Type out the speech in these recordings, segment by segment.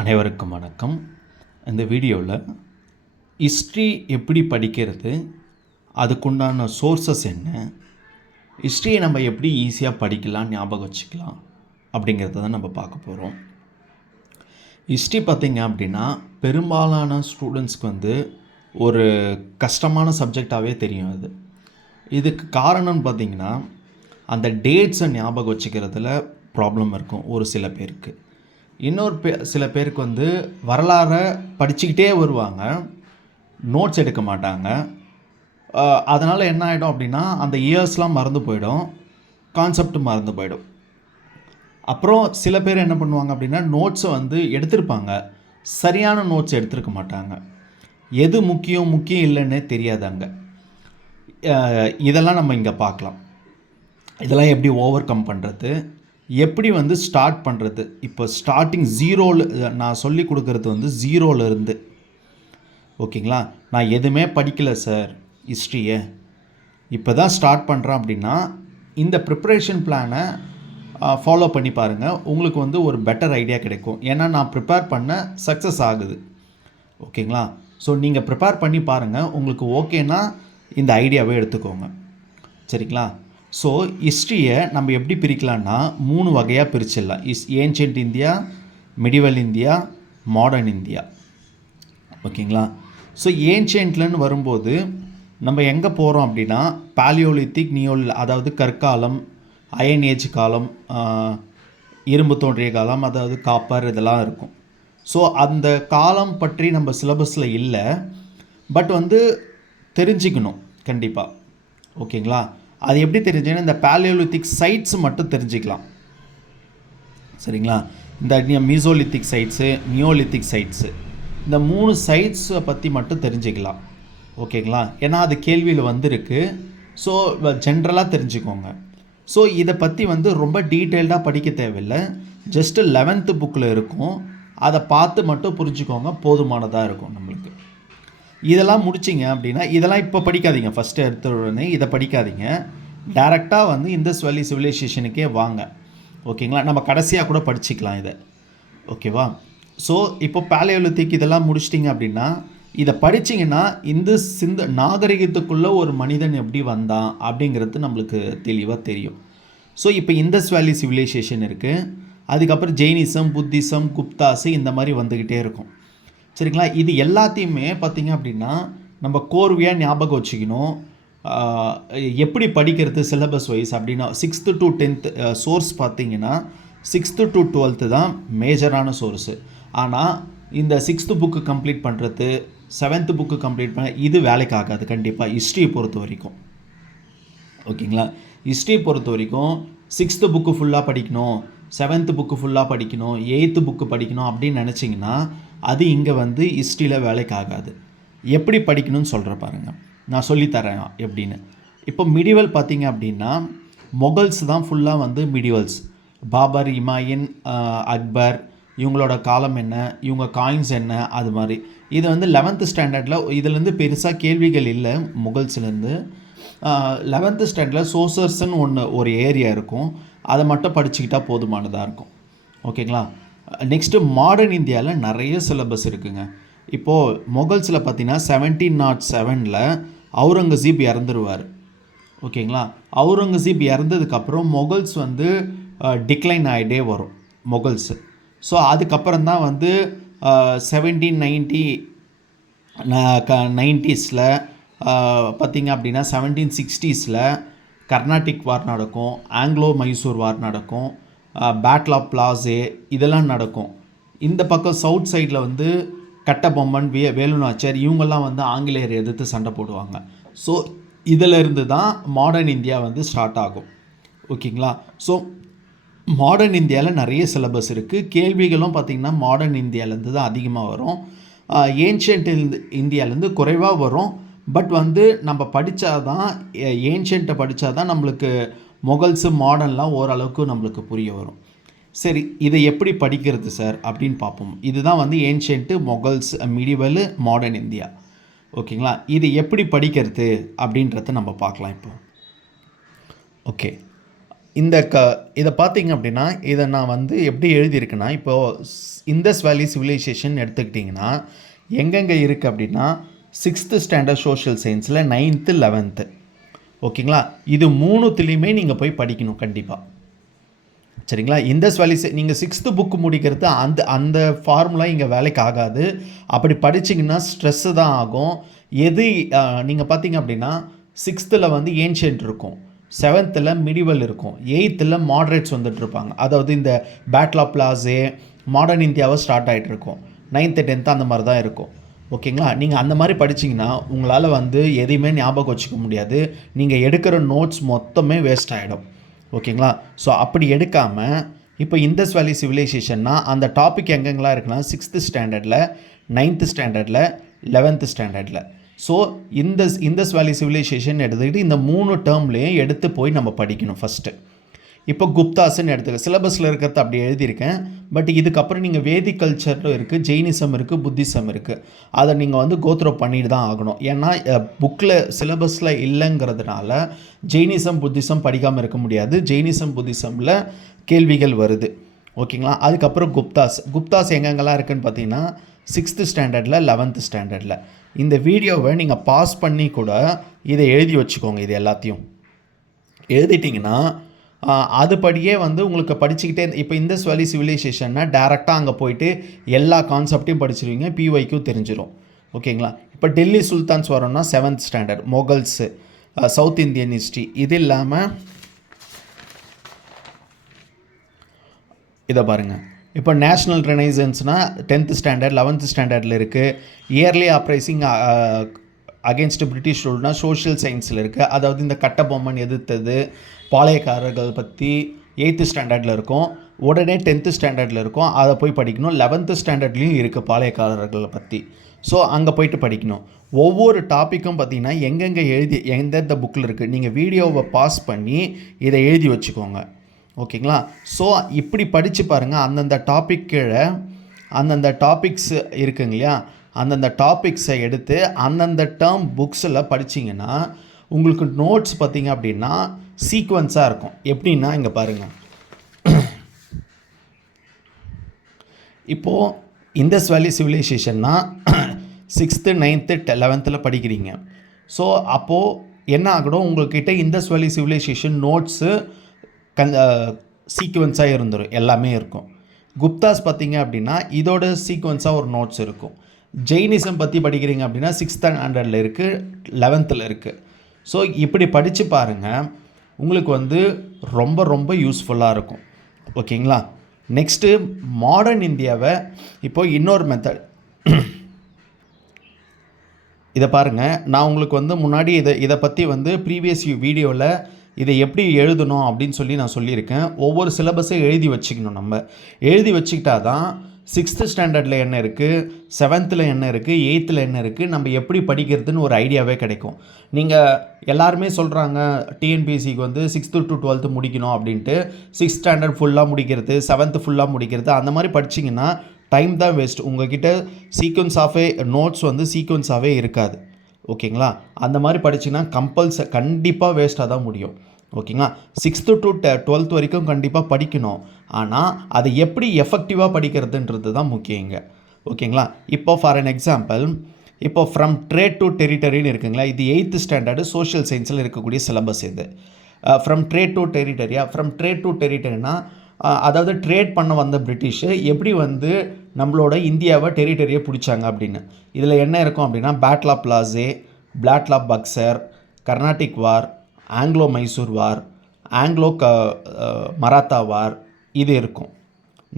அனைவருக்கும் வணக்கம். இந்த வீடியோவில் ஹிஸ்ட்ரி எப்படி படிக்கிறது, அதுக்குண்டான சோர்சஸ் என்ன, ஹிஸ்ட்ரியை நம்ம எப்படி ஈஸியாக படிக்கலாம், ஞாபகம் வச்சுக்கலாம் அப்படிங்கிறத தான் நம்ம பார்க்க போகிறோம். ஹிஸ்ட்ரி பார்த்திங்க அப்படின்னா பெரும்பாலான ஸ்டூடெண்ட்ஸ்க்கு ஒரு கஷ்டமான சப்ஜெக்டாகவே தெரியும். இதுக்கு காரணம்னு பார்த்திங்கன்னா அந்த டேட்ஸை ஞாபகம் வச்சுக்கிறதுல ப்ராப்ளம் இருக்கும் ஒரு சில பேருக்கு. இன்னொரு சில பேருக்கு வரலாறை படிச்சுக்கிட்டே வருவாங்க, நோட்ஸ் எடுக்க மாட்டாங்க. அதனால் என்ன ஆகிடும் அப்படின்னா அந்த இயர்ஸ்லாம் மறந்து போயிடும், கான்செப்ட் மறந்து போயிடும். அப்புறம் சில பேர் என்ன பண்ணுவாங்க அப்படின்னா நோட்ஸை எடுத்திருப்பாங்க, சரியான நோட்ஸ் எடுத்துருக்க மாட்டாங்க. எது முக்கியம் இல்லைன்னே தெரியாதாங்க. இதெல்லாம் நம்ம இங்கே பார்க்கலாம். இதெல்லாம் எப்படி ஓவர் கம் பண்ணுறது, எப்படி ஸ்டார்ட் பண்ணுறது. இப்போ ஸ்டார்டிங் ஜீரோவில் நான் சொல்லி கொடுக்குறது ஜீரோலேருந்து. ஓகேங்களா, நான் எதுவுமே படிக்கலை சார் ஹிஸ்ட்ரியை, இப்போ தான் ஸ்டார்ட் பண்ணுறேன் அப்படின்னா இந்த ப்ரிப்பரேஷன் பிளானை ஃபாலோ பண்ணி பாருங்கள். உங்களுக்கு ஒரு பெட்டர் ஐடியா கிடைக்கும். ஏன்னா நான் ப்ரிப்பேர் பண்ண சக்ஸஸ் ஆகுது. ஓகேங்களா, ஸோ நீங்கள் ப்ரிப்பேர் பண்ணி பாருங்கள். உங்களுக்கு ஓகேனா இந்த ஐடியாவே எடுத்துக்கோங்க. சரிங்களா. ஸோ ஹிஸ்ட்ரியை நம்ம எப்படி பிரிக்கலான்னா 3 வகையாக பிரிச்சிடலாம். Ancient India, medieval India, modern India. ஓகேங்களா. ஸோ ஏன்ஷியன்ட்லன்னு வரும்போது நம்ம எங்கே போகிறோம் அப்படின்னா பாலியோலித்திக், அதாவது கற்காலம், அயன் ஏஜ் காலம், இரும்பு தோன்றிய காலம், அதாவது காப்பர், இதெல்லாம் இருக்கும். ஸோ அந்த காலம் பற்றி நம்ம சிலபஸில் இல்லை, பட் தெரிஞ்சுக்கணும் கண்டிப்பாக. ஓகேங்களா. அது எப்படி தெரிஞ்சுன்னா இந்த பாலியோலித்திக் சைட்ஸ் மட்டும் தெரிஞ்சுக்கலாம். சரிங்களா. இந்த மீசோலித்திக் சைட்ஸு, நியோலித்திக் சைட்ஸு, இந்த 3 சைட்ஸை பற்றி மட்டும் தெரிஞ்சுக்கலாம். ஓகேங்களா. ஏன்னா அது கேள்வியில் வந்திருக்கு. ஸோ ஜென்ரலாக தெரிஞ்சுக்கோங்க. ஸோ இதை பற்றி ரொம்ப டீட்டெயில்டாக படிக்க தேவையில்லை. ஜஸ்ட்டு 11th புக்கில் இருக்கும், அதை பார்த்து மட்டும் புரிஞ்சுக்கோங்க, போதுமானதாக இருக்கும் நம்மளுக்கு. இதெல்லாம் முடிச்சிங்க அப்படின்னா இதெல்லாம் இப்போ படிக்காதீங்க. ஃபஸ்ட்டு எடுத்த உடனே இதை படிக்காதீங்க. டேரெக்டாக இந்தஸ் வேலி சிவிலைசேஷனுக்கே வாங்க. ஓகேங்களா. நம்ம கடைசியாக கூட படிச்சுக்கலாம் இதை. ஓகேவா. ஸோ இப்போ பாலியோலித்திக் இதெல்லாம் முடிச்சிட்டிங்க அப்படின்னா இதை படிச்சிங்கன்னா இந்த நாகரிகத்துக்குள்ளே ஒரு மனிதன் எப்படி வந்தான் அப்படிங்கிறது நம்மளுக்கு தெளிவாக தெரியும். ஸோ இப்போ இந்தஸ் வேலி சிவிலைசேஷன் இருக்குது, அதுக்கப்புறம் ஜெயினிசம், புத்திசம், குப்தாஸு, இந்த மாதிரி வந்துக்கிட்டே இருக்கும். சரிங்களா. இது எல்லாத்தையுமே பார்த்திங்க அப்படின்னா நம்ம கோர்வையாக ஞாபகம் வச்சுக்கணும். எப்படி படிக்கிறது சிலபஸ் வைஸ் அப்படின்னா 6th to 10th சோர்ஸ் பார்த்திங்கன்னா 6th to 12th தான் மேஜரான சோர்ஸு. ஆனால் இந்த 6th புக்கு கம்ப்ளீட் பண்ணுறது, 7th புக்கு கம்ப்ளீட் பண்ண இது வேலைக்கு ஆகாது கண்டிப்பாக ஹிஸ்ட்ரியை பொறுத்த வரைக்கும். ஓகேங்களா. ஹிஸ்ட்ரியை பொறுத்த வரைக்கும் 6th புக்கு ஃபுல்லாக படிக்கணும், 7th புக்கு ஃபுல்லாக படிக்கணும், 8th புக்கு படிக்கணும் அப்படின்னு நினச்சிங்கன்னா அது இங்கே ஹிஸ்ட்ரியில் வேலைக்கு ஆகாது. எப்படி படிக்கணும்னு சொல்கிற பாருங்கள், நான் சொல்லித்தரேன் எப்படின்னு. இப்போ மிடிவல் பார்த்திங்க அப்படின்னா மொகல்ஸ் தான் ஃபுல்லாக மிடிவல்ஸ். பாபர், இமாயின், அக்பர், இவங்களோட காலம் என்ன, இவங்க காயின்ஸ் என்ன, அது மாதிரி. இது 11th ஸ்டாண்டர்டில் இதுலேருந்து பெருசாக கேள்விகள் இல்லை. முகல்ஸ்லேருந்து 11th ஸ்டாண்டர்டில் சோர்சர்ஸ்ன்னு ஒரு ஏரியா இருக்கும், அதை மட்டும் படிச்சுக்கிட்டால் போதுமானதாக இருக்கும். ஓகேங்களா. நெக்ஸ்ட்டு மாடர்ன் இந்தியாவில் நிறைய சிலபஸ் இருக்குங்க. இப்போது மொகல்ஸில் பார்த்தீங்கன்னா 1707 அவுரங்கசீப் இறந்துருவார். ஓகேங்களா. அவுரங்கசீப் இறந்ததுக்கப்புறம் மொகல்ஸ் டிக்ளைன் ஆகிட்டே வரும் மொகல்ஸு. ஸோ அதுக்கப்புறம் தான் 1790s பார்த்திங்க அப்படின்னா 1760s கர்நாடிக் வார் நடக்கும், ஆங்கிலோ மைசூர் வார் நடக்கும், பேட்டில் ஆஃப் பிளாஸே, இதெல்லாம் நடக்கும். இந்த பக்கம் சவுத் சைடில் கட்டபொம்மன், வேலு நாச்சியார், இவங்கெல்லாம் ஆங்கிலேயர் எதிர்த்து சண்டை போடுவாங்க. ஸோ இதிலிருந்து தான் மாடர்ன் இந்தியா ஸ்டார்ட் ஆகும். ஓகேங்களா. ஸோ மாடர்ன் இந்தியாவில் நிறைய சிலபஸ் இருக்குது. கேள்விகளும் பார்த்திங்கன்னா மாடர்ன் இந்தியாவிலேருந்து தான் அதிகமாக வரும், ஏன்ஷியன்ட் இந்தியாவிலேருந்து குறைவாக வரும். பட் நம்ம படித்தா தான், ஏன்ஷியன்ட்டை படித்தா தான் நம்மளுக்கு மொகல்ஸு, மாடர்ன்லாம் ஓரளவுக்கு நம்மளுக்கு புரிய வரும். சரி, இதை எப்படி படிக்கிறது சார் அப்படின்னு பார்ப்போம். இதுதான் ஏன்ஷியன்ட்டு, மொகல்ஸ், மிடிவல், மாடர்ன் இந்தியா. ஓகேங்களா. இது எப்படி படிக்கிறது அப்படின்றத நம்ம பார்க்கலாம் இப்போ. ஓகே, இதை பார்த்தீங்க அப்படின்னா இதை நான் வந்து எப்படி எழுதியிருக்கேன்னா, இப்போது இந்தஸ் வேலி சிவிலைசேஷன் எடுத்துக்கிட்டிங்கன்னா எங்கெங்கே இருக்குது அப்படின்னா 6th ஸ்டாண்டர்ட் சோஷியல் சயின்ஸில் 9th 11th. ஓகேங்களா, இது மூணுத்துலேயுமே நீங்கள் போய் படிக்கணும் கண்டிப்பாக. சரிங்களா, இந்தஸ் வேலி நீங்கள் 6th புக்கு முடிக்கிறது அந்த ஃபார்முலா இங்கே வேலைக்கு ஆகாது. அப்படி படிச்சிங்கன்னா ஸ்ட்ரெஸ்ஸு தான் ஆகும். எது நீங்கள் பார்த்தீங்க அப்படின்னா 6th வந்து ஏன்ஷியன்ட் இருக்கும், 7th மிடிவல் இருக்கும், 8th மாடரேட்ஸ் வந்துட்டு இருப்பாங்க. அதாவது இந்த பேட்டில் ஆஃப் பிளாஸே மாடர்ன் இந்தியாவை ஸ்டார்ட் ஆகிட்டு இருக்கும். 9th 10th அந்த மாதிரி தான் இருக்கும். ஓகேங்களா, நீங்கள் அந்த மாதிரி படிச்சிங்கன்னா உங்களால் வந்து எதையுமே ஞாபகம் வச்சுக்க முடியாது. நீங்கள் எடுக்கிற நோட்ஸ் மொத்தமே வேஸ்ட் ஆகிடும். ஓகேங்களா, ஸோ அப்படி எடுக்காமல் இப்போ இந்தஸ் வேலி சிவிலைசேஷன்னா அந்த டாபிக் எங்கெங்கெல்லாம் இருக்குன்னா 6th ஸ்டாண்டர்டில், 9th ஸ்டாண்டர்டில், 11th ஸ்டாண்டர்டில். ஸோ இந்தஸ் வேலி சிவிலைசேஷன் எடுத்துக்கிட்டு இந்த 3 டேர்ம்லேயும் எடுத்து போய் நம்ம படிக்கணும் ஃபஸ்ட்டு. இப்போ குப்தாஸ்ன்னு எடுத்துக்க சிலபஸில் இருக்கிறது அப்படி எழுதியிருக்கேன். பட் இதுக்கப்புறம் நீங்கள் வேதிக் கல்ச்சரும் இருக்குது, ஜெயினிசம் இருக்குது, புத்திசம் இருக்குது. அதை நீங்கள் வந்து கோத்ரோ பண்ணிட்டு தான் ஆகணும். ஏன்னா புக்கில் சிலபஸில் இல்லைங்கிறதுனால ஜெயினிசம் புத்திசம் படிக்காமல் இருக்க முடியாது. ஜெயினிசம் புத்திசமில் கேள்விகள் வருது. ஓகேங்களா, அதுக்கப்புறம் குப்தாஸ் எங்கெங்கெல்லாம் இருக்குதுன்னு பார்த்தீங்கன்னா 6th ஸ்டாண்டர்டில், 11th ஸ்டாண்டர்டில். இந்த வீடியோவை நீங்கள் பாஸ் பண்ணி கூட இதை எழுதி வச்சுக்கோங்க. இது எல்லாத்தையும் எழுதிட்டிங்கன்னா அதுபடியே வந்து உங்களுக்கு படிச்சுக்கிட்டே இப்போ இந்தஸ் வேலி சிவிலைசேஷன்னா டேரெக்டாக அங்கே போயிட்டு எல்லா கான்செப்டையும் படிச்சிருவீங்க, பிஒய்க்கு தெரிஞ்சிடும். ஓகேங்களா, இப்போ டெல்லி சுல்தான்ஸ் வரோன்னா 7th standard, Mughals, south Indian history. இது இல்லாமல் இதை பாருங்கள், இப்போ நேஷ்னல் ரெனைசன்ஸ்னால் 10th ஸ்டாண்டர்ட், 11th ஸ்டாண்டர்டில் இருக்குது. இயர்லி அப்ரைசிங் அகேன்ஸ்ட் பிரிட்டிஷ் ரூல்னா சோஷியல் சயின்ஸில் இருக்குது. அதாவது இந்த கட்டபொம்மன் எதிர்த்தது, பாளையக்காரர்கள் பற்றி 8th ஸ்டாண்டர்டில் இருக்கும். உடனே 10th ஸ்டாண்டர்டில் இருக்கும், அதை போய் படிக்கணும். 11th ஸ்டாண்டர்ட்லேயும் இருக்குது பாளையக்காரர்களை பற்றி. ஸோ அங்கே போய்ட்டு படிக்கணும். ஒவ்வொரு டாப்பிக்கும் பார்த்திங்கன்னா எங்கெங்கே எந்தெந்த புக்கில் இருக்குது. நீங்கள் வீடியோவை பாஸ் பண்ணி இதை எழுதி வச்சுக்கோங்க. ஓகேங்களா, ஸோ இப்படி படித்து பாருங்கள். அந்தந்த டாபிக் கீழே அந்தந்த டாபிக்ஸ் இருக்குங்க இல்லையா, அந்தந்த டாபிக்ஸை எடுத்து அந்தந்த டேர்ம் புக்ஸில் படிச்சிங்கன்னா உங்களுக்கு நோட்ஸ் பார்த்திங்க அப்படின்னா சீக்வன்ஸாக இருக்கும். எப்படின்னா இங்கே பாருங்கள், இப்போது இந்தஸ் வேலி சிவிலைசேஷன்னா 6th 9th 11th படிக்கிறீங்க. ஸோ அப்போது என்ன ஆகணும், உங்கள்கிட்ட இந்தஸ் வேலி சிவிலைசேஷன் நோட்ஸு சீக்வன்ஸாக இருந்துடும், எல்லாமே இருக்கும். குப்தாஸ் பார்த்திங்க அப்படின்னா இதோட சீக்வன்ஸாக ஒரு நோட்ஸ் இருக்கும். ஜெயினிசம் பற்றி படிக்கிறீங்க அப்படின்னா 6th ஸ்டாண்டர்டில் இருக்குது, 11th இருக்குது. ஸோ இப்படி படித்து பாருங்கள், உங்களுக்கு வந்து ரொம்ப ரொம்ப யூஸ்ஃபுல்லாக இருக்கும். ஓகேங்களா, நெக்ஸ்ட்டு மாடர்ன் இந்தியாவை இப்போது இன்னொரு மெத்தட் இதை பாருங்கள். நான் உங்களுக்கு வந்து முன்னாடி இதை பற்றி வந்து ப்ரீவியஸ் வீடியோவில் இதை எப்படி எழுதணும் அப்படின்னு சொல்லி நான் சொல்லியிருக்கேன். ஒவ்வொரு சிலபஸை எழுதி வச்சுக்கணும். நம்ம எழுதி வச்சுக்கிட்டா தான் 6th ஸ்டாண்டர்டில் என்ன இருக்குது, 7th என்ன இருக்குது, 8th என்ன இருக்குது, நம்ம எப்படி படிக்கிறதுன்னு ஒரு ஐடியாவே கிடைக்கும். நீங்கள் எல்லாருமே சொல்கிறாங்க டிஎன்பிஎஸ்சிக்கு வந்து 6th to 12th முடிக்கணும் அப்படின்ட்டு. 6th ஸ்டாண்டர்ட் ஃபுல்லாக முடிக்கிறது, 7th ஃபுல்லாக முடிக்கிறது, அந்த மாதிரி படிச்சிங்கன்னா டைம் தான் வேஸ்ட். உங்கள்கிட்ட சீக்வன்ஸாகவே நோட்ஸ் வந்து சீக்வன்ஸாகவே இருக்காது. ஓகேங்களா, அந்த மாதிரி படிச்சிங்கன்னா கண்டிப்பாக வேஸ்ட்டாக தான் முடியும். ஓகேங்களா, 6th to 12th வரைக்கும் கண்டிப்பாக படிக்கணும். ஆனால் அதை எப்படி எஃபெக்டிவாக படிக்கிறதுன்றது தான் முக்கியங்க. ஓகேங்களா, இப்போ ஃபார் அன் எக்ஸாம்பிள், இப்போ ஃப்ரம் ட்ரேட் டு டெரிட்டரின்னு இருக்குங்களா, இது 8th ஸ்டாண்டர்டு சோஷியல் சயின்ஸில் இருக்கக்கூடிய சிலபஸ். இது ஃப்ரம் ட்ரேட் டு டெரிட்டரியா, ஃப்ரம் ட்ரேட் டு டெரிட்டரினா அதாவது ட்ரேட் பண்ண வந்த பிரிட்டிஷு எப்படி வந்து நம்மளோட இந்தியாவை டெரிட்டரியை பிடிச்சாங்க அப்படின்னு. இதில் என்ன இருக்கும் அப்படின்னா battle of Plassey, battle of Buxar, Carnatic war, Anglo Mysore war, Anglo Maratha war, இது இருக்கும்.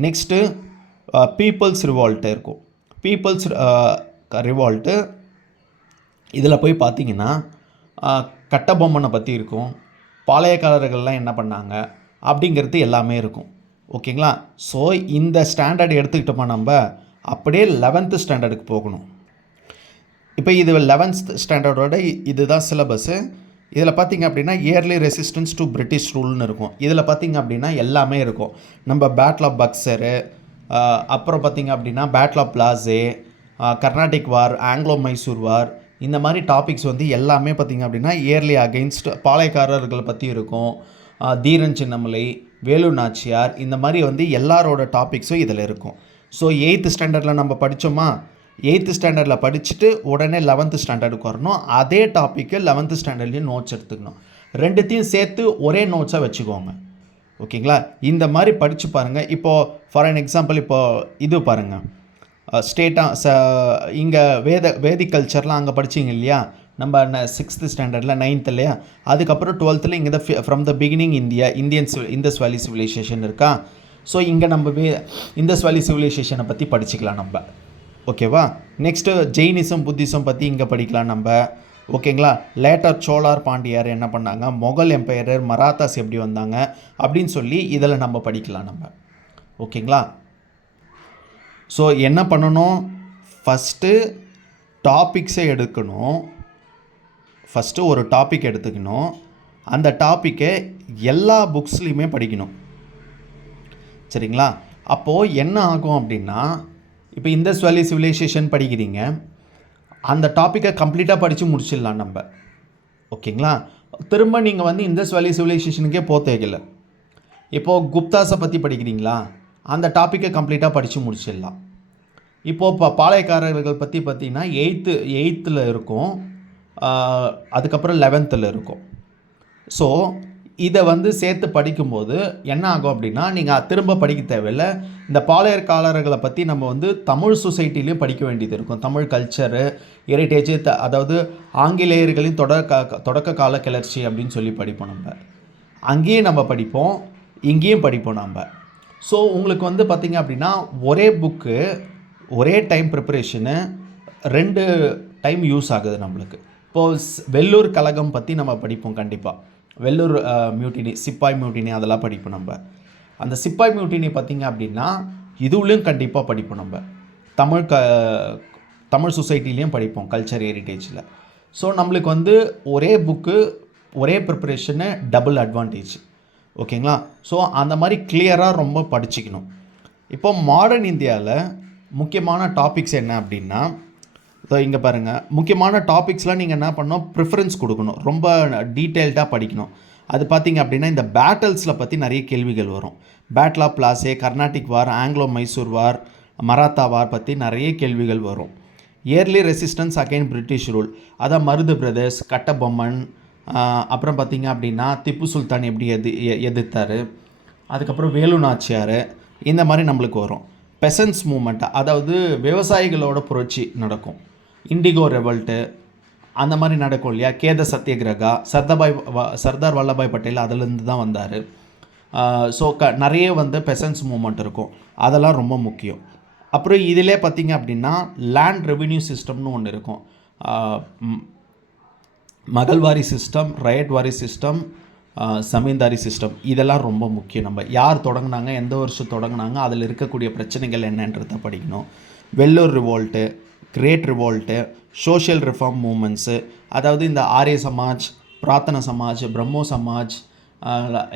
நெக்ஸ்ட்டு பீப்புள்ஸ் ரிவால்ட்டு இருக்கும். பீப்புள்ஸ் ரிவால்ட்டு இதில் போய் பார்த்திங்கன்னா கட்டபொம்மனை பற்றி இருக்கும், பாளையக்காரர்கள்லாம் என்ன பண்ணாங்க அப்படிங்கிறது எல்லாமே இருக்கும். ஓகேங்களா, ஸோ இந்த ஸ்டாண்டர்ட் எடுத்துக்கிட்டோமா நம்ம அப்படியே 11th ஸ்டாண்டர்டுக்கு போகணும். இப்போ இது 11th ஸ்டாண்டர்டோட இதுதான் சிலபஸ்ஸு. இதில் பார்த்திங்க அப்படின்னா இயர்லி ரெசிஸ்டன்ஸ் டு பிரிட்டிஷ் ரூல்னு இருக்கும். இதில் பார்த்திங்க அப்படின்னா எல்லாமே இருக்கும். நம்ம பேட்டில் ஆஃப் பக்சரு, அப்புறம் பார்த்திங்க அப்படின்னா battle of Plassey, Carnatic war, Anglo Mysore war, இந்த மாதிரி டாபிக்ஸ் வந்து எல்லாமே பார்த்திங்க அப்படின்னா இயர்லி அகெயின்ஸ்ட் பாளையக்காரர்களை பற்றி இருக்கும். தீரன் சின்னமலை, வேலு நாச்சியார், இந்த மாதிரி வந்து எல்லாரோட டாபிக்ஸும் இதில் இருக்கும். ஸோ 8th ஸ்டாண்டர்டில் நம்ம படித்தோமா, 8th ஸ்டாண்டர்டில் படிச்சுட்டு உடனே 11th ஸ்டாண்டர்டுக்கு வரணும். அதே டாப்பிக்கு 11th ஸ்டாண்டர்ட்லேயும் நோட்ஸ் எடுத்துக்கணும். ரெண்டுத்தையும் சேர்த்து ஒரே நோட்ஸாக வச்சுக்கோங்க. ஓகேங்களா? இந்த மாதிரி படித்து பாருங்கள். இப்போது ஃபார் அன் எக்ஸாம்பிள் இப்போது இது பாருங்கள், இங்கே வேதிக் கல்ச்சர்லாம் அங்கே படிச்சிங்க இல்லையா, நம்ம 6th ஸ்டாண்டர்டில் 9th இல்லையா, அதுக்கப்புறம் 12th இங்கே தான் ஃப்ரம் த பிகினிங் இந்தஸ் வேலி சிவிலைசேஷன் இருக்கா. ஸோ இங்கே நம்ம இந்தஸ் வேலி சிவிலைசேஷனை பற்றி படிச்சுக்கலாம் நம்ம. ஓகேவா? நெக்ஸ்ட்டு ஜெயினிசம் புத்திசம் பற்றி இங்கே படிக்கலாம் நம்ம. ஓகேங்களா? லேட்டர் சோழார் பாண்டியார் என்ன பண்ணாங்க, மொகல் எம்பையர், மராத்தாஸ் எப்படி வந்தாங்க அப்படின்னு சொல்லி இதில் நம்ம படிக்கலாம் நம்ம. ஓகேங்களா? ஸோ என்ன பண்ணணும், ஃபஸ்ட்டு டாபிக்ஸை எடுக்கணும். ஃபஸ்ட்டு ஒரு டாபிக் எடுத்துக்கணும். அந்த டாப்பிக்கை எல்லா புக்ஸ்லேயுமே படிக்கணும். சரிங்களா? அப்போது என்ன ஆகும் அப்படின்னா, இப்போ இந்தஸ் வேலி சிவிலைசேஷன் படிக்கிறீங்க, அந்த டாப்பிக்கை கம்ப்ளீட்டாக படித்து முடிச்சிடலாம் நம்ம. ஓகேங்களா? திரும்ப நீங்கள் வந்து இந்தஸ் வேலி சிவிலைசேஷனுக்கே போக தேவையில்லை. இப்போது குப்தாஸை பற்றி படிக்கிறீங்களா, அந்த டாப்பிக்கை கம்ப்ளீட்டாக படித்து முடிச்சிடலாம். இப்போது பாளையக்காரர்கள் பற்றி பார்த்திங்கன்னா 8th இருக்கும், அதுக்கப்புறம் 11th இருக்கும். ஸோ இதை வந்து சேர்த்து படிக்கும்போது என்ன ஆகும் அப்படின்னா, நீங்கள் திரும்ப படிக்க தேவையில்லை. இந்த பாளையக்காரர்களை பற்றி நம்ம வந்து தமிழ் சொசைட்டிலையும் படிக்க வேண்டியது இருக்கும். தமிழ் கல்ச்சரு, ஹெரிட்டேஜ், அதாவது ஆங்கிலேயர்களின் தொடக்க கால கிளர்ச்சி அப்படின்னு சொல்லி படிப்போம் நம்ம. அங்கேயும் நம்ம படிப்போம், இங்கேயும் படிப்போம் நம்ம. ஸோ உங்களுக்கு வந்து பார்த்திங்க அப்படின்னா ஒரே புக்கு ஒரே டைம் ப்ரிப்பரேஷனு 2 டைம் யூஸ் ஆகுது நம்மளுக்கு. இப்போது வெள்ளூர் கழகம் பற்றி நம்ம படிப்போம் கண்டிப்பாக. வெள்ளூர் மியூட்டினி, சிப்பாய் மியூட்டினி அதெல்லாம் படிப்போம் நம்ம. அந்த சிப்பாய் மியூட்டினி பார்த்திங்க அப்படின்னா இதுவுலேயும் கண்டிப்பாக படிப்போம் நம்ம. தமிழ் சொசைட்டிலையும் படிப்போம், கல்ச்சர் ஹெரிட்டேஜில். ஸோ நம்மளுக்கு வந்து ஒரே புக்கு ஒரே ப்ரிப்பரேஷனு டபுள் அட்வான்டேஜ். ஓகேங்களா? ஸோ அந்த மாதிரி கிளியராக ரொம்ப படிச்சுக்கணும். இப்போ மாடர்ன் இந்தியாவில் முக்கியமான டாபிக்ஸ் என்ன அப்படின்னா, இங்கே பாருங்கள், முக்கியமான டாபிக்ஸ்லாம் நீங்கள் என்ன பண்ணணும், ப்ரிஃபரன்ஸ் கொடுக்கணும், ரொம்ப டீட்டெயில்டாக படிக்கணும். அது பார்த்திங்க அப்படின்னா இந்த பேட்டல்ஸில் பற்றி நிறைய கேள்விகள் வரும். Battle of Plassey, Carnatic war, Anglo Mysore war, Maratha war பற்றி நிறைய கேள்விகள் வரும். Early resistance again British rule, அதான் மருது பிரதர்ஸ், கட்டபொம்மன், அப்புறம் பார்த்திங்க அப்படின்னா திப்பு சுல்தான் எப்படி எதிர்த்தார், அதுக்கப்புறம் வேலு நாச்சியார், இந்த மாதிரி நம்மளுக்கு வரும். பெசன்ஸ் மூமெண்ட், அதாவது விவசாயிகளோட புரட்சி நடக்கும். இண்டிகோ ரெவல்ட்டு அந்த மாதிரி நடக்கும் இல்லையா. கேத சத்யகிரகா, சர்தார் வல்லபாய் பட்டேல் அதிலேருந்து தான் வந்தார். ஸோ நிறைய வந்து பெசன்ஸ் மூமெண்ட் இருக்கும், அதெல்லாம் ரொம்ப முக்கியம். அப்புறம் இதிலே பார்த்திங்க அப்படின்னா லேண்ட் ரெவென்யூ சிஸ்டம்னு ஒன்று இருக்கும். மகள்வாரி சிஸ்டம், ரயட்வாரி சிஸ்டம், சமீன்தாரி சிஸ்டம், இதெல்லாம் ரொம்ப முக்கியம். நம்ம யார் தொடங்கினாங்க, எந்த வருஷம் தொடங்கினாங்க, அதில் இருக்கக்கூடிய பிரச்சனைகள் என்னன்றதை படிக்கணும். Vellore revolt, great revolt, social reform movements, அதாவது இந்த ஆரிய சமாஜ், பிரார்த்தன சமாஜ், பிரம்மோ சமாஜ்,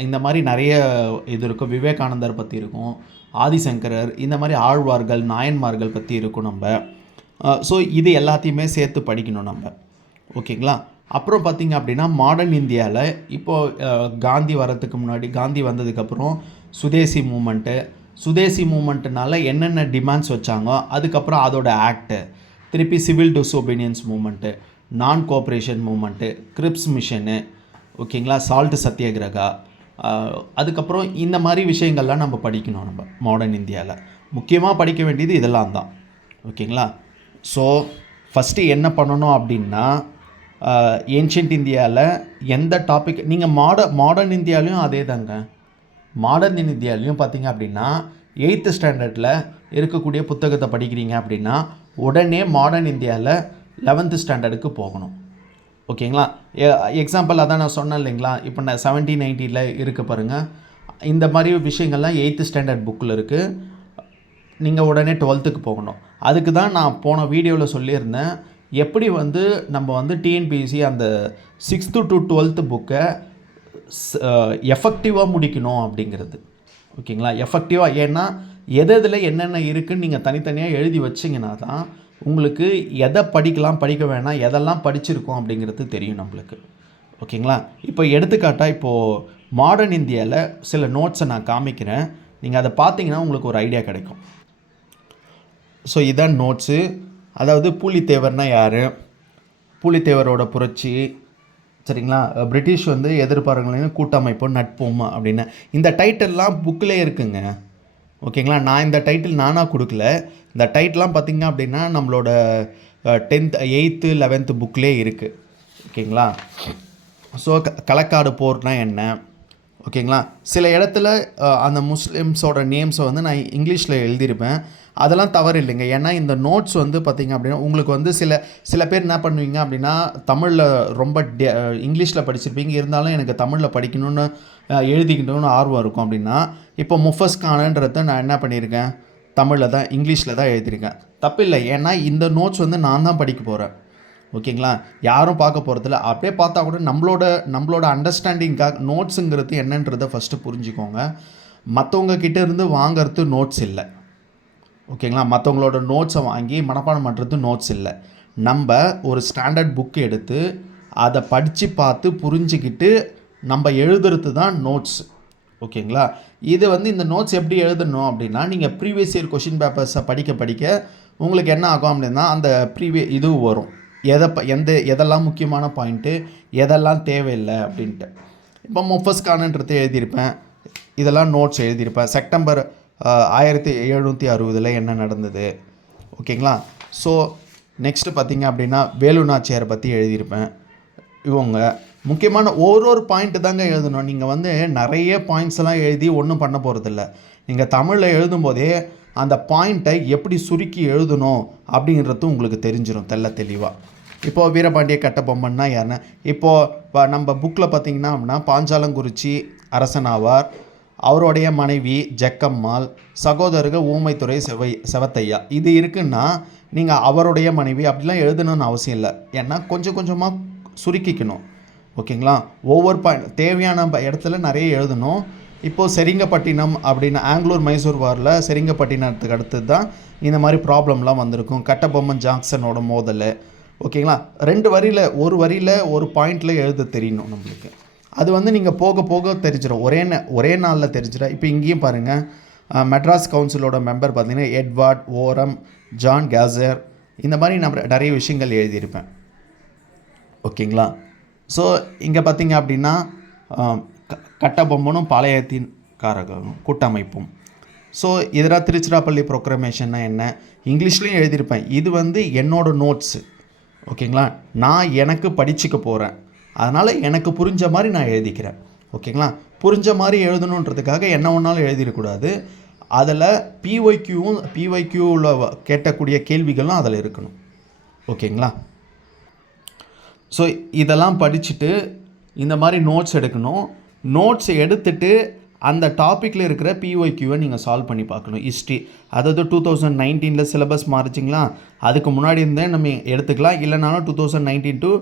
இந்த மாதிரி நிறைய இது இருக்கும். விவேகானந்தர் பற்றி இருக்கும், ஆதிசங்கரர், இந்த மாதிரி ஆழ்வார்கள், நாயன்மார்கள் பற்றி இருக்கும் நம்ம. ஸோ இது எல்லாத்தையுமே சேர்த்து படிக்கணும் நம்ம. ஓகேங்களா? அப்புறம் பார்த்திங்க அப்படின்னா மாடர்ன் இந்தியாவில் இப்போது காந்தி வரத்துக்கு முன்னாடி, காந்தி வந்ததுக்கப்புறம் சுதேசி மூமெண்ட்டுனால என்னென்ன டிமாண்ட்ஸ் வச்சாங்கோ, அதுக்கப்புறம் அதோட ஆக்டு, திருப்பி civil disobedience movement, non cooperation movement, Cripps mission, ஓகேங்களா, சால்ட் சத்தியாகிரகா, அதுக்கப்புறம் இந்த மாதிரி விஷயங்கள்லாம் நம்ம படிக்கணும் நம்ம மாடர்ன் இந்தியாவில். முக்கியமாக படிக்க வேண்டியது இதெல்லாம் தான். ஓகேங்களா? ஸோ ஃபஸ்ட்டு என்ன பண்ணணும் அப்படின்னா, ஏன்ஷியன்ட் இந்தியாவில் எந்த டாபிக் நீங்கள் மாடர்ன் இந்தியாவிலையும் அதே தாங்க. மாடர்ன் இந்தியாவிலையும் பார்த்திங்க அப்படின்னா 8th ஸ்டாண்டர்டில் இருக்கக்கூடிய புத்தகத்தை படிக்கிறீங்க அப்படின்னா உடனே மாடர்ன் இந்தியாவில் 11th ஸ்டாண்டர்டுக்கு போகணும். ஓகேங்களா? எக்ஸாம்பிள் அதான் நான் சொன்னேன் இல்லைங்களா, இப்போ நான் 1790 இருக்க பாருங்கள், இந்த மாதிரி விஷயங்கள்லாம் 8th ஸ்டாண்டர்ட் புக்கில் இருக்குது. நீங்கள் உடனே 12th போகணும். அதுக்கு தான் நான் போன வீடியோவில் சொல்லியிருந்தேன், எப்படி வந்து நம்ம வந்து டிஎன்பிஎஸ்சி அந்த 6th to 12th புக்கை எஃபெக்டிவாக முடிக்கணும் அப்படிங்கிறது. ஓகேங்களா? எஃபெக்டிவாக, ஏன்னா எதில் என்னென்ன இருக்குதுன்னு நீங்கள் தனித்தனியாக எழுதி வச்சிங்கன்னா தான் உங்களுக்கு எதை படிக்கலாம், படிக்க வேணாம், எதெல்லாம் படிச்சிருக்கோம் அப்படிங்கிறது தெரியும் நம்மளுக்கு. ஓகேங்களா? இப்போ எடுத்துக்காட்டாக இப்போது மாடர்ன் இந்தியாவில் சில நோட்ஸை நான் காமிக்கிறேன், நீங்கள் அதை பார்த்தீங்கன்னா உங்களுக்கு ஒரு ஐடியா கிடைக்கும். ஸோ இதான் நோட்ஸு. அதாவது பூலித்தேவர்னா யார், பூலித்தேவரோட புரட்சி, சரிங்களா, பிரிட்டிஷ் வந்து எதிர்பார்ப்புகளின் கூட்டமைப்பு நட்போம் அப்படின்னு இந்த டைட்டில்லாம் புக்கிலே இருக்குங்க. ஓகேங்களா, நான் இந்த டைட்டில் நானாக கொடுக்கல. இந்த டைட்டில்லாம் பார்த்திங்க அப்படின்னா நம்மளோட 10th 8th 11th புக்கிலே இருக்குது. ஓகேங்களா, ஸோ களக்காடு போர்னா என்ன, ஓகேங்களா, சில இடத்துல அந்த முஸ்லீம்ஸோட நேம்ஸை வந்து நான் இங்கிலீஷில் எழுதியிருப்பேன். அதெல்லாம் தவறு இல்லைங்க. ஏன்னா இந்த நோட்ஸ் வந்து பார்த்திங்க அப்படின்னா உங்களுக்கு வந்து சில பேர் என்ன பண்ணுவீங்க அப்படின்னா தமிழில் ரொம்ப இங்கிலீஷில் படிச்சிருப்பீங்க, இருந்தாலும் எனக்கு தமிழில் படிக்கணும்னு எழுதிக்கணும்னு ஆர்வம் இருக்கும் அப்படின்னா, இப்போ முஃபஸ் கானுன்றதை நான் என்ன பண்ணியிருக்கேன், தமிழில் தான் இங்கிலீஷில் தான் எழுதியிருக்கேன். தப்பில்லை, ஏன்னா இந்த நோட்ஸ் வந்து நான் தான் படிக்க போகிறேன். ஓகேங்களா, யாரும் பார்க்க போகிறதில்ல. அப்படியே பார்த்தா கூட நம்மளோட அண்டர்ஸ்டாண்டிங்காக நோட்ஸுங்கிறது என்னன்றதை ஃபஸ்ட்டு புரிஞ்சுக்கோங்க. மற்றவங்க கிட்டே இருந்து வாங்கிறது நோட்ஸ் இல்லை. ஓகேங்களா, மற்றவங்களோட நோட்ஸை வாங்கி மனப்பாடம் பண்ணுறது நோட்ஸ் இல்லை. நம்ம ஒரு ஸ்டாண்டர்ட் புக்கு எடுத்து அதை படித்து பார்த்து புரிஞ்சுக்கிட்டு நம்ம எழுதுறது தான் நோட்ஸ். ஓகேங்களா, இது வந்து இந்த நோட்ஸ் எப்படி எழுதணும் அப்படின்னா, நீங்கள் ப்ரீவியஸ் இயர் கொஷின் பேப்பர்ஸை படிக்க உங்களுக்கு என்ன ஆகும் அப்படின்னா அந்த இது வரும், எதெல்லாம் முக்கியமான பாயிண்ட்டு, எதெல்லாம் தேவையில்லை அப்படின்ட்டு. இப்போ முஃபஸ் கானுன்றது எழுதியிருப்பேன், இதெல்லாம் நோட்ஸ் எழுதியிருப்பேன். செப்டம்பர் 1760 என்ன நடந்தது. ஓகேங்களா, ஸோ நெக்ஸ்ட்டு பார்த்திங்க அப்படின்னா வேலு நாச்சியாரை பற்றி எழுதியிருப்பேன். இவங்க முக்கியமான ஒரு பாயிண்ட்டு தாங்க எழுதணும். நீங்கள் வந்து நிறைய பாயிண்ட்ஸ் எல்லாம் எழுதி ஒன்றும் பண்ண போகிறதில்ல. நீங்கள் தமிழில் எழுதும்போதே அந்த பாயிண்ட்டை எப்படி சுருக்கி எழுதணும் அப்படிங்கிறது உங்களுக்கு தெரிஞ்சிடும் தெளிவாக. இப்போது வீரபாண்டிய கட்டபொம்மன்னா யாருன்னா, இப்போது நம்ம புக்கில் பார்த்திங்கன்னா அப்படின்னா பாஞ்சாலங்குறிச்சி அரசனாவார், அவருடைய மனைவி ஜக்கம்மாள், சகோதரர்கள் ஊமைத்துறை செவத்தையா. இது இருக்குன்னா நீங்கள் அவருடைய மனைவி அப்படிலாம் எழுதணும்னு அவசியம் இல்லை. ஏன்னா கொஞ்சம் கொஞ்சமாக சுருக்கிக்கணும். ஓகேங்களா, ஒவ்வொரு தேவையான இடத்துல நிறைய எழுதணும். இப்போது செரிங்கப்பட்டினம் அப்படின்னு ஆங்களூர் மைசூர் வாரில் செரிங்கப்பட்டினத்துக்கு அடுத்தது தான் இந்த மாதிரி ப்ராப்ளம்லாம் வந்திருக்கும். கட்டபொம்மன் ஜாக்சனோட மோதல். ஓகேங்களா, 2 வரியில் ஒரு பாயிண்டில் எழுத தெரியணும் நம்மளுக்கு. அது வந்து நீங்கள் போக போக தெரிஞ்சிடும், ஒரே நாளில் தெரிஞ்சிடும். இப்போ இங்கேயும் பாருங்கள், மெட்ராஸ் கவுன்சிலோட மெம்பர் பார்த்திங்கன்னா எட்வர்ட் ஓரம், ஜான் கேசர், இந்த மாதிரி நம்ம நிறைய விஷயங்கள் எழுதியிருப்பேன். ஓகேங்களா, ஸோ இங்கே பார்த்திங்க அப்படின்னா கட்டபொம்மனும் பாளையத்தின் கூட்டமைப்பும். ஸோ இதெல்லாம் திருச்சிராப்பள்ளி ப்ரொக்ளமேஷன்னா என்ன, இங்கிலீஷ்லேயும் எழுதியிருப்பேன். இது வந்து என்னோடய நோட்ஸு. ஓகேங்களா, நான் எனக்கு படிச்சுக்க போகிறேன், அதனால் எனக்கு புரிஞ்ச மாதிரி நான் எழுதிக்கிறேன். ஓகேங்களா, புரிஞ்ச மாதிரி எழுதணுன்றதுக்காக என்ன ஒன்றாலும் எழுதிடக்கூடாது. அதில் பிஒய்க்யூவில் கேட்டக்கூடிய கேள்விகளும் அதில் இருக்கணும். ஓகேங்களா, ஸோ இதெல்லாம் படிச்சுட்டு இந்த மாதிரி நோட்ஸ் எடுக்கணும். நோட்ஸ் எடுத்துகிட்டு அந்த டாப்பிக்கில் இருக்கிற பிஒய்க்யூவை நீங்கள் சால்வ் பண்ணி பார்க்கணும். ஹிஸ்ட்ரி, அதாவது 2019 சிலபஸ் மாறிச்சிங்களா, அதுக்கு முன்னாடி இருந்தே நம்ம எடுத்துக்கலாம். இல்லைனாலும் 2019 to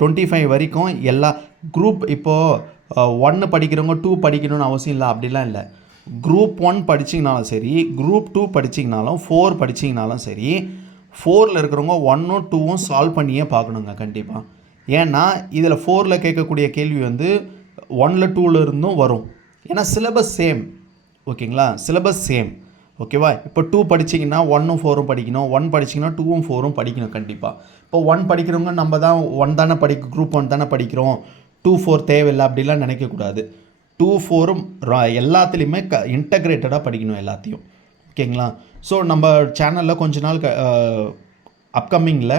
25 வரைக்கும் எல்லா குரூப், இப்போது 1 படிக்கிறவங்க 2 படிக்கணும்னு அவசியம் இல்லை, அப்படிலாம் இல்லை. குரூப் 1 படிச்சிங்கனாலும் சரி, குரூப் 2 படிச்சிங்கனாலும், 4 படிச்சிங்கனாலும் சரி, 4ல் இருக்கிறவங்க 1ம் 2ம் சால்வ் பண்ணியே பார்க்கணுங்க கண்டிப்பாக. ஏன்னா இதில் 4ல் கேட்கக்கூடிய கேள்வி வந்து 1ல் 2ல் இருந்தும் வரும். ஏன்னா சிலபஸ் சேம். ஓகேங்களா, சிலபஸ் சேம். ஓகேவா, இப்போ 2 படிச்சிங்கன்னா 1ம் 4ம் படிக்கணும், 1 படிச்சிங்கன்னா 2ம் 4ம் படிக்கணும் கண்டிப்பாக. இப்போ 1 படிக்கிறவங்க நம்ம தான் 1 தானே குரூப் 1 தானே படிக்கிறோம், 2 4 தேவையில்லை அப்படிலாம் நினைக்கக்கூடாது. 2 4ம் எல்லாத்துலேயுமே இன்டகிரேட்டடாக படிக்கணும் எல்லாத்தையும். ஓகேங்களா, ஸோ நம்ம சேனலில் கொஞ்ச நாள் அப்கமிங்கில்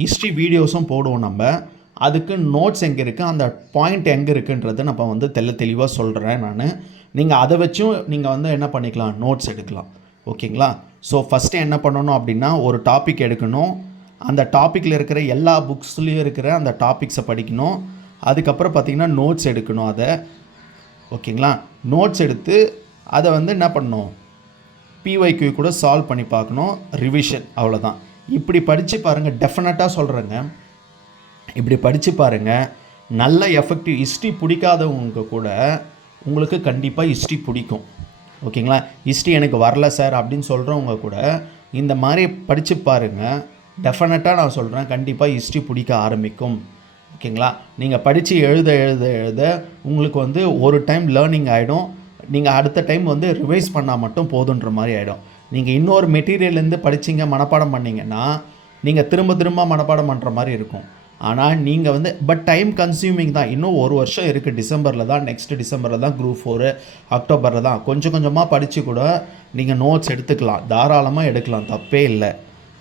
ஹிஸ்ட்ரி வீடியோஸும் போடுவோம். நம்ம அதுக்கு நோட்ஸ் எங்கே இருக்குது, அந்த பாயிண்ட் எங்கே இருக்குன்றதை நம்ம வந்து தெளிவாக சொல்கிறேன் நான். நீங்கள் அதை வச்சும் நீங்கள் வந்து என்ன பண்ணிக்கலாம், நோட்ஸ் எடுக்கலாம். ஓகேங்களா, ஸோ ஃபஸ்ட்டு என்ன பண்ணணும் அப்படின்னா, ஒரு டாபிக் எடுக்கணும், அந்த டாப்பிக்கில் இருக்கிற எல்லா புக்ஸ்லேயும் இருக்கிற அந்த டாபிக்ஸை படிக்கணும். அதுக்கப்புறம் பார்த்திங்கன்னா நோட்ஸ் எடுக்கணும் அதை. ஓகேங்களா, நோட்ஸ் எடுத்து அதை வந்து என்ன பண்ணணும், பிஒய்க்யூ கூட சால்வ் பண்ணி பார்க்கணும், ரிவிஷன், அவ்வளோதான். இப்படி படித்து பாருங்கள், டெஃபினட்டாக சொல்கிறேங்க, இப்படி படித்து பாருங்கள், நல்ல எஃபெக்டிவ். ஹிஸ்ட்ரி பிடிக்காதவங்க கூட உங்களுக்கு கண்டிப்பாக ஹிஸ்ட்ரி பிடிக்கும். ஓகேங்களா, ஹிஸ்ட்ரி எனக்கு வரல சார் அப்படின்னு சொல்கிறவங்க கூட இந்த மாதிரி படித்து பாருங்கள், டெஃபினட்டாக நான் சொல்கிறேன், கண்டிப்பாக ஹிஸ்ட்ரி பிடிக்க ஆரம்பிக்கும். ஓகேங்களா? நீங்கள் படித்து எழுத எழுத எழுத உங்களுக்கு வந்து ஒரு டைம் லேர்னிங் ஆகிடும். நீங்கள் அடுத்த டைம் வந்து ரிவைஸ் பண்ணால் மட்டும் போதுன்ற மாதிரி ஆகிடும். நீங்கள் இன்னொரு மெட்டீரியல்லேருந்து படிச்சிங்க, மனப்பாடம் பண்ணிங்கன்னா நீங்கள் திரும்ப திரும்ப மனப்பாடம் பண்ணுற மாதிரி இருக்கும். ஆனால் நீங்கள் வந்து டைம் கன்சியூமிங் தான். இன்னும் ஒரு வருஷம் இருக்குது. டிசம்பரில் தான், நெக்ஸ்ட் டிசம்பரில் தான் குரூப் 4, அக்டோபரில் தான். கொஞ்சம் கொஞ்சமாக படித்து கூட நீங்கள் நோட்ஸ் எடுத்துக்கலாம், தாராளமாக எடுக்கலாம், தப்பே இல்லை.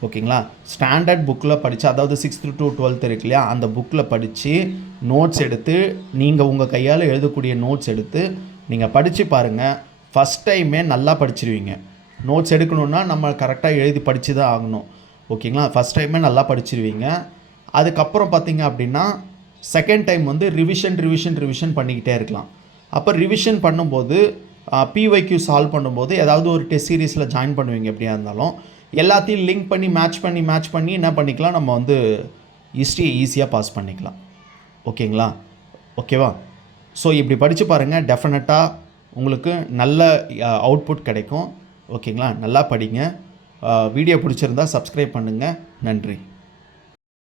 ஓகேங்களா? ஸ்டாண்டர்ட் புக்கில் படித்து, அதாவது 6th to 12th இருக்கு இல்லையா, அந்த புக்கில் படித்து நோட்ஸ் எடுத்து நீங்கள் உங்கள் கையால் எழுதக்கூடிய நோட்ஸ் எடுத்து நீங்கள் படித்து பாருங்கள். ஃபஸ்ட் டைமே நல்லா படிச்சிருவீங்க. நோட்ஸ் எடுக்கணுன்னா நம்ம கரெக்டாக எழுதி படித்து தான் ஆகணும். ஓகேங்களா? ஃபஸ்ட் டைமே நல்லா படிச்சிருவீங்க. அதுக்கப்புறம் பார்த்தீங்க அப்படின்னா செகண்ட் டைம் வந்து ரிவிஷன் பண்ணிக்கிட்டே இருக்கலாம். அப்போ ரிவிஷன் பண்ணும்போது பிஒய்க்யூ சால்வ் பண்ணும்போது ஏதாவது ஒரு டெஸ்ட் சீரீஸில் ஜாயின் பண்ணுவீங்க. எப்படியா இருந்தாலும் எல்லாத்தையும் லிங்க் பண்ணி மேட்ச் பண்ணி என்ன பண்ணிக்கலாம், நம்ம வந்து ஹிஸ்ட்ரியை ஈஸியாக பாஸ் பண்ணிக்கலாம். ஓகேங்களா? ஓகேவா? ஸோ இப்படி படித்து பாருங்கள். டெஃபினட்டாக உங்களுக்கு நல்ல அவுட்புட் கிடைக்கும். ஓகேங்களா? நல்லா படிங்க. வீடியோ பிடிச்சிருந்தா சப்ஸ்கிரைப் பண்ணுங்கள். நன்றி.